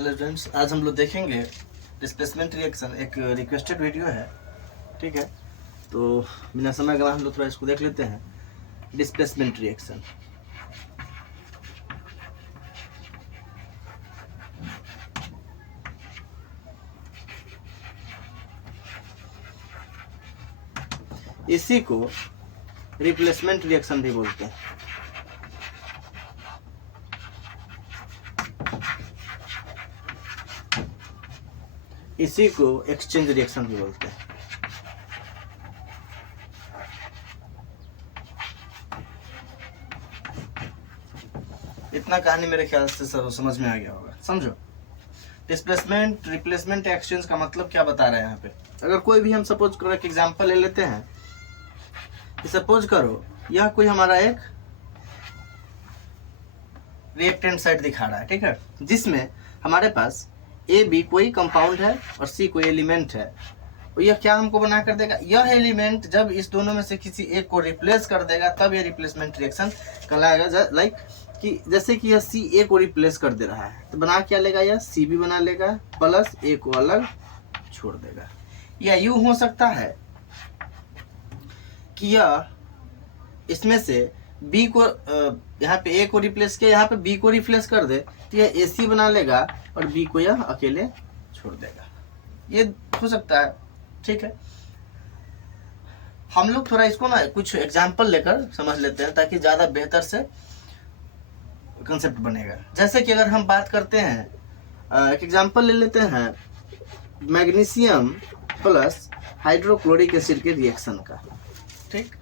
Hello students, आज हम लोग देखेंगे डिस्प्लेसमेंट रिएक्शन। एक रिक्वेस्टेड वीडियो है, ठीक है। तो बिना समय गवाए हम लोग थोड़ा इसको देख लेते हैं। डिस्प्लेसमेंट रिएक्शन, इसी को रिप्लेसमेंट रिएक्शन भी बोलते हैं। इसी को एक्सचेंज रिएक्शन भी बोलते हैं। इतना कहानी मेरे ख्याल से सब समझ में आ गया होगा। समझो, डिस्प्लेसमेंट, रिप्लेसमेंट, एक्सचेंज का मतलब क्या बता रहे हैं यहाँ पे। अगर कोई भी हम सपोज करो एक एग्जांपल ले लेते हैं कि सपोज करो यह कोई हमारा एक रिएक्टेंट साइड दिखा रहा है, ठीक है, जिसमें हमारे पास ए बी कोई कंपाउंड है और सी कोई एलिमेंट है। और यह क्या हमको बना कर देगा, यह एलिमेंट जब इस दोनों में से किसी एक को रिप्लेस कर देगा तब यह रिप्लेसमेंट रिएक्शन कहलाएगा। लाइक कि जैसे कि यह सी ए को रिप्लेस कर दे रहा है तो बना क्या लेगा, यह सी बी बना लेगा प्लस ए को अलग छोड़ देगा। या यूं हो सकता है कि यह इसमें से बी को यहाँ पे ए को रिप्लेस किया, यहाँ पे बी को रिप्लेस कर दे तो यह ए सी बना लेगा और बी को यह अकेले छोड़ देगा। ये हो सकता है, ठीक है। हम लोग थोड़ा इसको ना कुछ एग्जांपल लेकर समझ लेते हैं ताकि ज़्यादा बेहतर से कंसेप्ट बनेगा। जैसे कि अगर हम बात करते हैं, एक एग्जांपल ले लेते हैं मैग्नीशियम प्लस हाइड्रोक्लोरिक एसिड के रिएक्शन का, ठीक।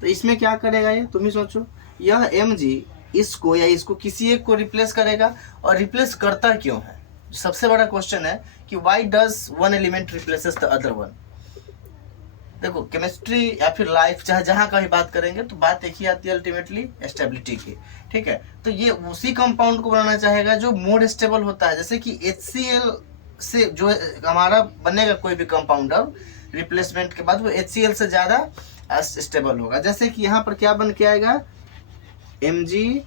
तो इसमें क्या करेगा ये, तुम ही सोचो। यह Mg इसको या इसको किसी एक को रिप्लेस करेगा, और रिप्लेस करता क्यों है, सबसे बड़ा क्वेश्चन है कि why does one element replaces the other one. देखो, केमिस्ट्री या फिर लाइफ चाहे जहाँ का भी बात करेंगे तो बात एक ही आती है अल्टीमेटली स्टेबिलिटी की, ठीक है। तो ये उसी कंपाउंड को बनाना चाहेगा जो मोर स्टेबल होता है। जैसे कि HCl से जो हमारा बनेगा कोई भी कंपाउंड, अब रिप्लेसमेंट के बाद वो HCl से ज़्यादा स्टेबल होगा। जैसे कि यहाँ पर क्या बन के आएगा, MgCl2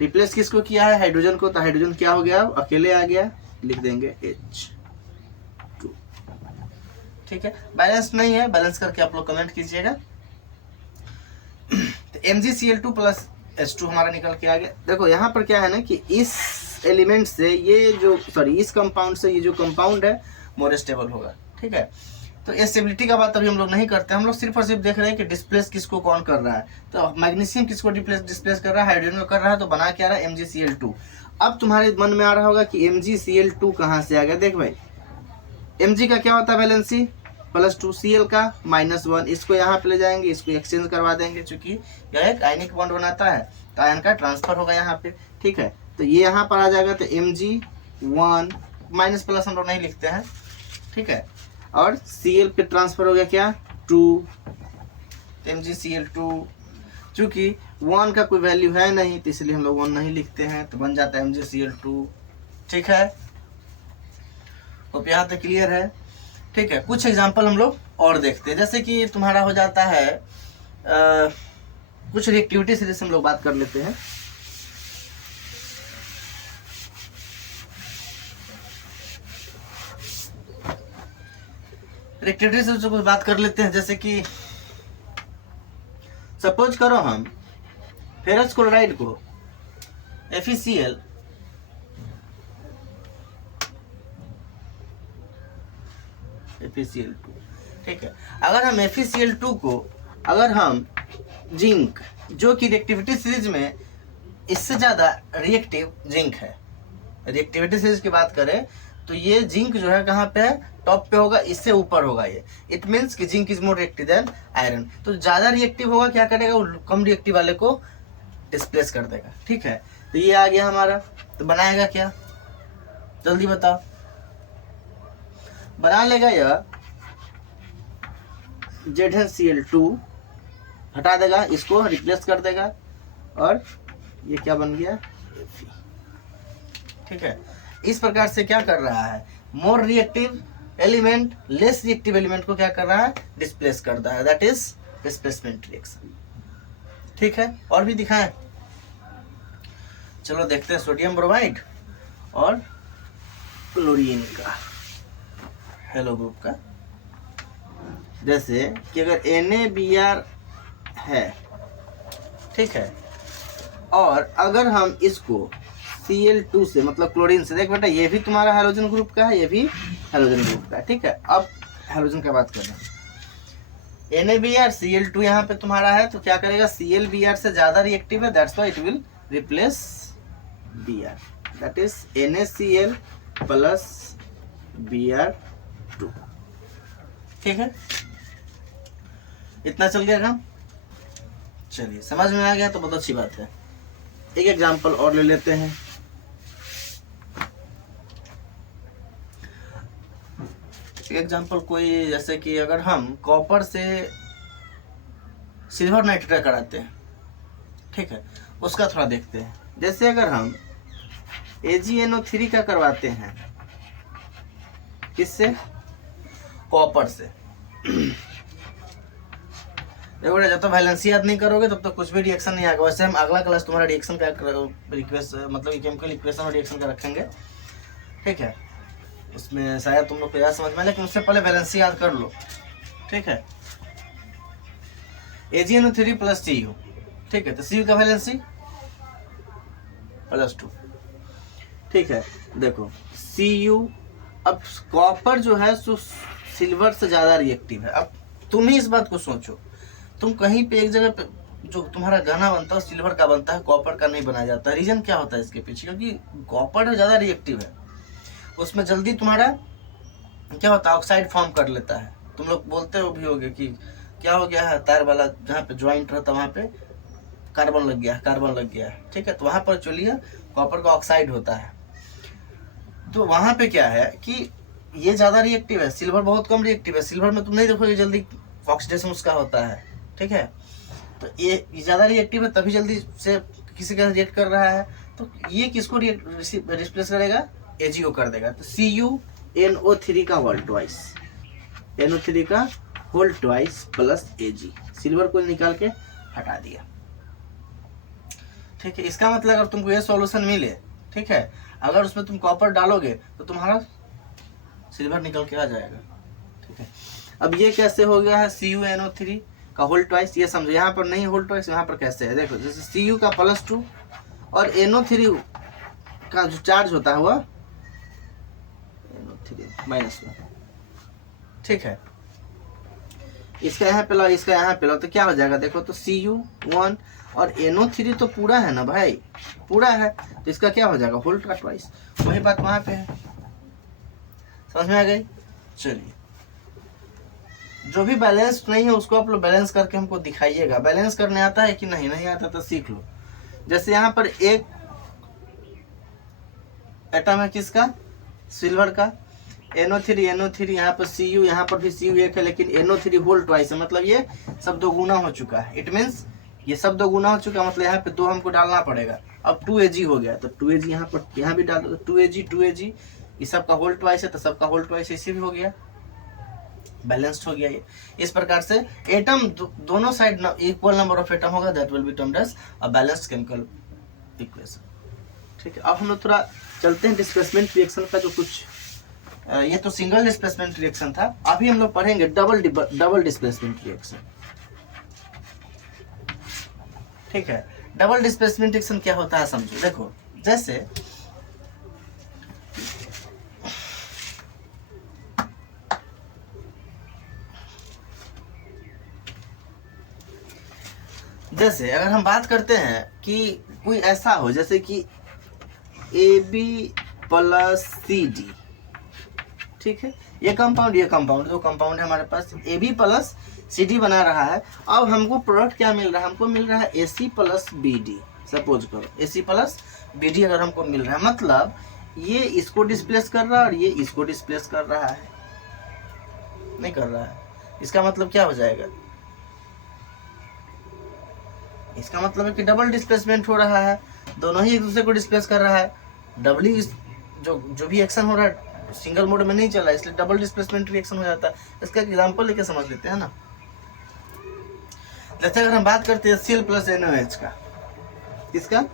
रिप्लेस किसको किया है, हाइड्रोजन को, तो हाइड्रोजन क्या हो गया, अकेले आ गया, लिख देंगे H2, ठीक है। बैलेंस नहीं है, बैलेंस करके आप लोग कमेंट कीजिएगा। तो MgCl2 प्लस H2 हमारा निकल के आ गया। देखो यहाँ पर क्या है ना कि इस एलिमेंट से ये जो इस कंपाउंड से ये जो कंपाउंड है मोर स्टेबल होगा, ठीक है। तो स्टेबिलिटी का बात अभी हम लोग नहीं करते, हम लोग सिर्फ और सिर्फ देख रहे हैं कि डिस्प्लेस किसको कौन कर रहा है। तो मैग्नीशियम किसको डिस्प्लेस कर रहा है, हाइड्रोजन कर रहा है, तो बना क्या रहा है, MgCl2। अब तुम्हारे मन में आ रहा होगा कि MgCl2 कहाँ से आ गया। देख भाई, Mg का क्या होता है, वैलेंसी +2, Cl का -1, इसको यहाँ पे ले जाएंगे, इसको एक्सचेंज करवा देंगे, चूंकि यह एक आयनिक बॉन्ड बनाता है तो आयन का ट्रांसफर होगा यहाँ पे, ठीक है। तो ये यहाँ पर आ जाएगा, तो Mg1 माइनस प्लस हम लोग नहीं लिखते हैं, ठीक है। और Cl पे ट्रांसफर हो गया क्या, 2, MgCl2। चूंकि 1 का कोई वैल्यू है नहीं तो इसलिए हम लोग 1 नहीं लिखते हैं, तो बन जाता है MgCl2, ठीक है। तो यहाँ तक क्लियर है, ठीक है। कुछ एग्जांपल हम लोग और देखते हैं। जैसे कि तुम्हारा हो जाता है कुछ रिएक्टिविटी सीरीज हम लोग बात कर लेते हैं। रिएक्टिविटी से कुछ बात कर लेते हैं। जैसे कि सपोज करो हम फेरस क्लोराइड को FeCl FeCl2, ठीक है। अगर हम FeCl2 को अगर हम जिंक, जो कि रिएक्टिविटी सीरीज में इससे ज़्यादा रिएक्टिव जिंक है, रिएक्टिविटी सीरीज की बात करें तो ये जिंक जो है कहाँ पे है, टॉप पे होगा, इससे ऊपर होगा ये। इट मीन्स कि zinc is more reactive than iron. तो ज़्यादा रिएक्टिव होगा, क्या करेगा, वो कम रिएक्टिव वाले को डिस्प्लेस कर देगा, ठीक है। तो ये आ गया हमारा, तो बनाएगा क्या, जल्दी बताओ। बना लेगा यह ZnCl2, हटा देगा, इसको रिप्लेस कर देगा, और ये क्या बन गया, Fe, ठीक है। इस प्रकार से क्या कर रहा है, more reactive element less reactive element को क्या कर रहा है, डिस्प्लेस कर रहा है। दैट इज डिस्प्लेसमेंट रिएक्शन, ठीक है। और भी दिखाएं, चलो देखते हैं सोडियम ब्रोमाइड और क्लोरीन का हेलो ग्रुप का। जैसे कि अगर NaBr है, ठीक है, और अगर हम इसको Cl2 से मतलब क्लोरीन से, देख बेटा ये भी तुम्हारा हैलोजन ग्रुप का है, ये भी हैलोजन ग्रुप का है, ठीक है। अब हैलोजन का बात कर रहे हैं। NaBr Cl2 यहाँ पे तुम्हारा है, तो क्या करेगा, ClBr से ज्यादा रिएक्टिव है, that's why it will replace Br, that is NaCl plus Br2, ठीक है। इतना चल गया काम, चलिए समझ में आ गया तो बहुत अच्छी बात है। एक एग्जांपल और ले लेते हैं। एक एग्जांपल कोई, जैसे कि अगर हम कॉपर से सिल्वर नाइट्रेट कराते हैं, ठीक है, उसका थोड़ा देखते हैं। जैसे अगर हम AgNO3 का करवाते हैं, किससे, कॉपर से। देखो जब तक वैलेंसी याद नहीं करोगे तब तक कुछ भी रिएक्शन नहीं आएगा। वैसे हम अगला क्लास तुम्हारा रिएक्शन का रिक्वेस्ट मतलब केमिकल इक्वेशन और रिएक्शन का रखेंगे, ठीक है, उसमें शायद तुम लोग को याद समझ में, लेकिन उससे पहले वैलेंसी याद कर लो, ठीक है। AgNO3 प्लस Cu, ठीक है, तो Cu का वैलेंसी +2, ठीक है। देखो Cu, अब कॉपर जो है सो सिल्वर से ज्यादा रिएक्टिव है। अब तुम ही इस बात को सोचो, तुम कहीं पे एक जगह पे जो तुम्हारा गाना बनता है सिल्वर का बनता है, कॉपर का नहीं बनाया जाता। रीजन क्या होता है इसके पीछे, क्योंकि कॉपर ज्यादा रिएक्टिव है, उसमें जल्दी तुम्हारा क्या होता है, ऑक्साइड फॉर्म कर लेता है। तुम लोग बोलते हो भी होगे कि क्या हो गया है, तार वाला जहाँ पे ज्वाइंट रहता है वहाँ पे कार्बन लग गया है, कार्बन लग गया है, ठीक है, तो वहाँ पर चलिए कॉपर का ऑक्साइड होता है। तो वहाँ पे क्या है कि ये ज्यादा रिएक्टिव है, सिल्वर बहुत कम रिएक्टिव है। सिल्वर में तुम नहीं देखोगे जल्दी ऑक्सीडेशन उसका होता है, ठीक है, तो ये ज्यादा रिएक्टिव है तभी जल्दी से किसी का रिएक्ट कर रहा है, तो ये किसको रिप्लेस करेगा, AgO कर देगा। तो CuNO3 का होल ट्वाइस, NO3 का whole twice plus Ag, silver को निकाल के हटा दिया, ठीक है। इसका मतलब अगर तुमको ये सॉल्यूशन मिले, ठीक है, अगर उसमें तुम कॉपर डालोगे तो तुम्हारा सिल्वर निकल के आ जाएगा, ठीक है। अब ये कैसे हो गया है, CuNO3 का होल ट्वाइस, ये समझो, यहाँ पर नहीं होल ट्वाइस, यहाँ पर कैसे है, देखो जैसे Cu का +2 और NO3 का जो चार्ज होता है वह NO3 -1, ठीक है। इसका यहाँ पे लाओ, इसका यहाँ पे लाओ, तो क्या हो जाएगा, देखो तो Cu1 और NO3 तो पूरा है ना भाई, पूरा है, तो इसका क्या हो जाएगा, होल का ट्वाइस। वही बात वहां पे है, समझ में आ गई। चलिए, जो भी बैलेंस नहीं है उसको आप लोग बैलेंस करके हमको दिखाइएगा। बैलेंस करने आता है कि नहीं, नहीं आता तो सीख लो। जैसे यहाँ पर एक एटम है किसका, सिल्वर का, NO3 यहाँ पर Cu, यहाँ पर भी Cu एक है, लेकिन NO3 होल ट्वाइस है, मतलब ये सब दो गुना हो चुका है। इट मीन्स ये सब दो गुना हो चुका, मतलब यहाँ पे 2 हमको डालना पड़ेगा। अब 2Ag हो गया, तो 2Ag यहाँ पर, यहाँ भी डाल दो 2Ag, ये सब का होल ट्वाइस है तो सबका होल ट्वाइस इसी भी हो गया, बैलेंस्ड हो गया ये। इस प्रकार से एटम दोनों side equal number of atom होगा, that will be termed as a balanced chemical equation, ठीक है। अब हम लोग थोड़ा चलते हैं डिस्प्लेसमेंट रिएक्शन का, जो कुछ ये तो सिंगल डिस्प्लेसमेंट रिएक्शन था, अभी हम लोग पढ़ेंगे डबल डिस्प्लेसमेंट रिएक्शन, ठीक है। डबल डिस्प्लेसमेंट रिएक्शन क्या होता है समझो, देखो जैसे अगर हम बात करते हैं कि कोई ऐसा हो जैसे कि AB + CD, ठीक है, ये कंपाउंड जो कंपाउंड है हमारे पास AB + CD बना रहा है। अब हमको प्रोडक्ट क्या मिल रहा है, हमको मिल रहा है AC + BD। सपोज करो AC + BD अगर हमको मिल रहा है, मतलब ये इसको डिस्प्लेस कर रहा है और ये इसको डिस्प्लेस कर रहा है, नहीं कर रहा है। इसका मतलब क्या हो जाएगा, इसका मतलब है कि डबल डिस्प्लेसमेंट हो रहा है, दोनों ही एक दूसरे को डिस्प्लेस कर रहा है। डबली जो भी एक्शन हो रहा है सिंगल मोड में नहीं चल रहा है, इसलिए डबल डिस्प्लेसमेंट रिएक्शन हो जाता है। इसका एग्जांपल लेके समझ लेते हैं ना। जैसे अगर हम बात करते हैं Cl + NOH का, इसका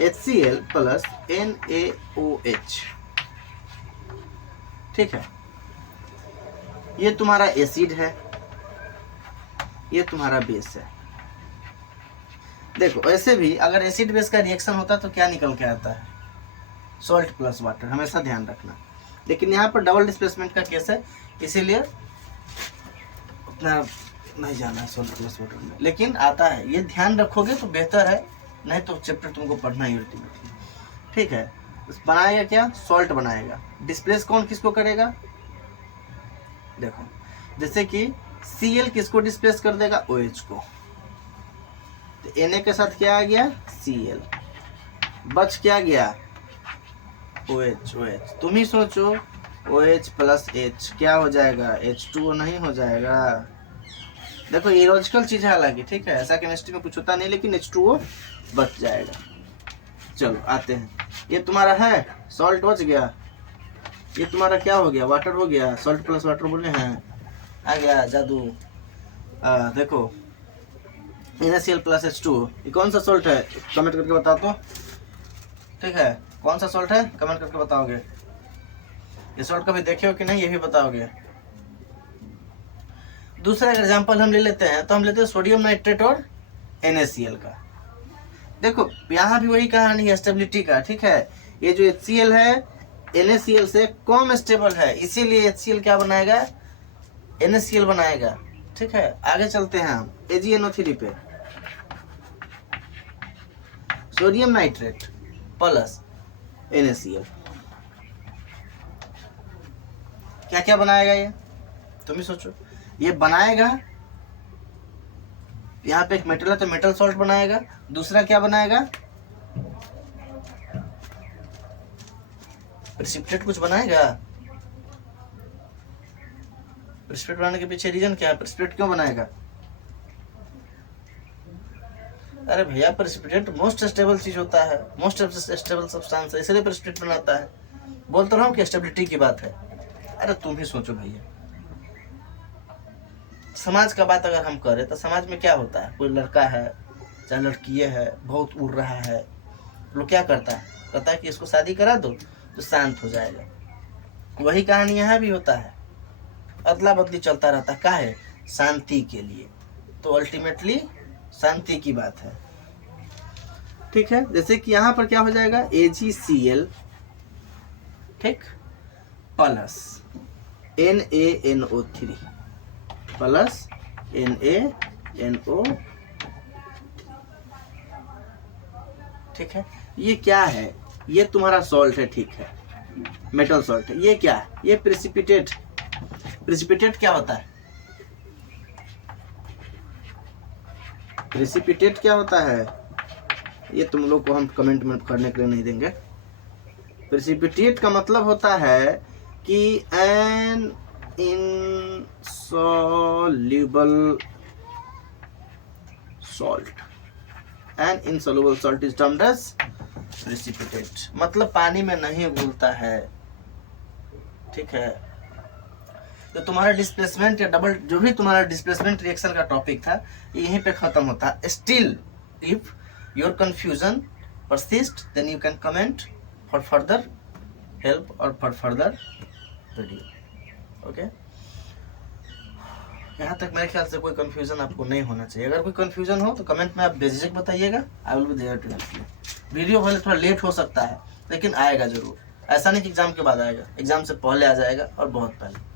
HCl प्लस NaOH। ठीक है, ये तुम्हारा एसिड है, ये तुम्हारा बेस है। देखो ऐसे भी अगर एसिड बेस का रिएक्शन होता है तो क्या निकल के आता है, सॉल्ट प्लस वाटर, हमेशा ध्यान रखना। लेकिन यहाँ पर डबल डिस्प्लेसमेंट का केस है, इसीलिए उतना नहीं जाना है सॉल्ट प्लस वाटर में, लेकिन आता है, ये ध्यान रखोगे तो बेहतर है, नहीं तो चैप्टर तुमको पढ़ना ही अल्टीमेटली। ठीक है, बनाएगा क्या, सॉल्ट बनाएगा। डिस्प्लेस कौन किसको करेगा, देखो जैसे कि Cl किसको डिस्प्लेस कर देगा, OH को, तो Na के साथ क्या आ गया, Cl, बच क्या गया, OH। तुम ही सोचो, OH प्लस H क्या हो जाएगा, H2O नहीं हो जाएगा। देखो ये लॉजिकल चीज है हालांकि, ठीक है, ऐसा केमिस्ट्री में कुछ होता नहीं, लेकिन H2O बच जाएगा। चलो आते हैं, ये तुम्हारा है सॉल्ट बच गया, ये तुम्हारा क्या हो गया, वाटर हो गया, सॉल्ट प्लस वाटर बोले हैं, आ गया जादू। देखो NaCl प्लस H2O, ये कौन सा सॉल्ट है, कमेंट करके बता दो। ठीक है, कौन सा सॉल्ट है, कमेंट करके बताओगे। ये सॉल्ट कभी देखे हो कि नहीं, ये भी बताओगे। दूसरा एग्जांपल हम ले लेते हैं, तो हम लेते हैं सोडियम नाइट्रेट और NaCl का। देखो यहाँ भी वही कहानी है स्टेबिलिटी का। ठीक है, ये जो HCl है NaCl से कम स्टेबल है, इसीलिए HCl क्या बनाएगा, NaCl बनाएगा। ठीक है, आगे चलते हैं हम AgNO3 पे। सोडियम नाइट्रेट प्लस NaCl क्या क्या बनाएगा, ये तुम ही सोचो। ये बनाएगा, यहाँ पे एक मेटल है तो मेटल सॉल्ट बनाएगा। दूसरा क्या बनाएगा, प्रेसिपिटेट कुछ बनाएगा। प्रेसिपिटेट बनाने के पीछे रीजन क्या है, प्रेसिपिटेट क्यों बनाएगा, अरे भैया प्रेसिपिटेट मोस्ट स्टेबल चीज होता है, मोस्ट स्टेबल सब्सटेंस है, इसलिए प्रेसिपिटेट बनाता है। बोलता रहा हूँ कि स्टेबिलिटी की बात है। अरे तुम ही सोचो भैया, समाज का बात अगर हम करें तो समाज में क्या होता है, कोई लड़का है चाहे लड़की है, बहुत उड़ रहा है, लोग क्या करता है, कहता है कि इसको शादी करा दो तो शांत हो जाएगा। वही कहानी यहाँ भी होता है, अदला बदली चलता रहता है, क्या है, शांति के लिए। तो अल्टीमेटली शांति की बात है। ठीक है, जैसे कि यहाँ पर क्या हो जाएगा, AgCl ठीक प्लस NaNO3 प्लस NaNO। ठीक है, ये क्या है, ये तुम्हारा सॉल्ट है, ठीक है, मेटल सॉल्ट है। ये क्या है, ये प्रेसिपिटेट। प्रेसिपिटेट क्या होता है, प्रेसिपिटेट क्या होता है, ये तुम लोग को हम कमेंट में करने के लिए नहीं देंगे। प्रेसिपिटेट का मतलब होता है कि N insoluble salt, an insoluble salt is termed as precipitate, मतलब पानी में नहीं घुलता है। ठीक है, तो तुम्हारा डिस्प्लेसमेंट या डबल जो भी तुम्हारा डिस्प्लेसमेंट रिएक्शन का टॉपिक था यहीं पे खत्म होता है। Still if your confusion persist then you can comment for further help और फॉर फर्दर वीडियो। ओके, यहाँ तक मेरे ख्याल से कोई कंफ्यूजन आपको नहीं होना चाहिए। अगर कोई कंफ्यूजन हो तो कमेंट में आप बेझिझक बताइएगा, I will be there to help you. Video भले थोड़ा लेट हो सकता है लेकिन आएगा जरूर, ऐसा नहीं कि एग्जाम के बाद आएगा, एग्जाम से पहले आ जाएगा और बहुत पहले।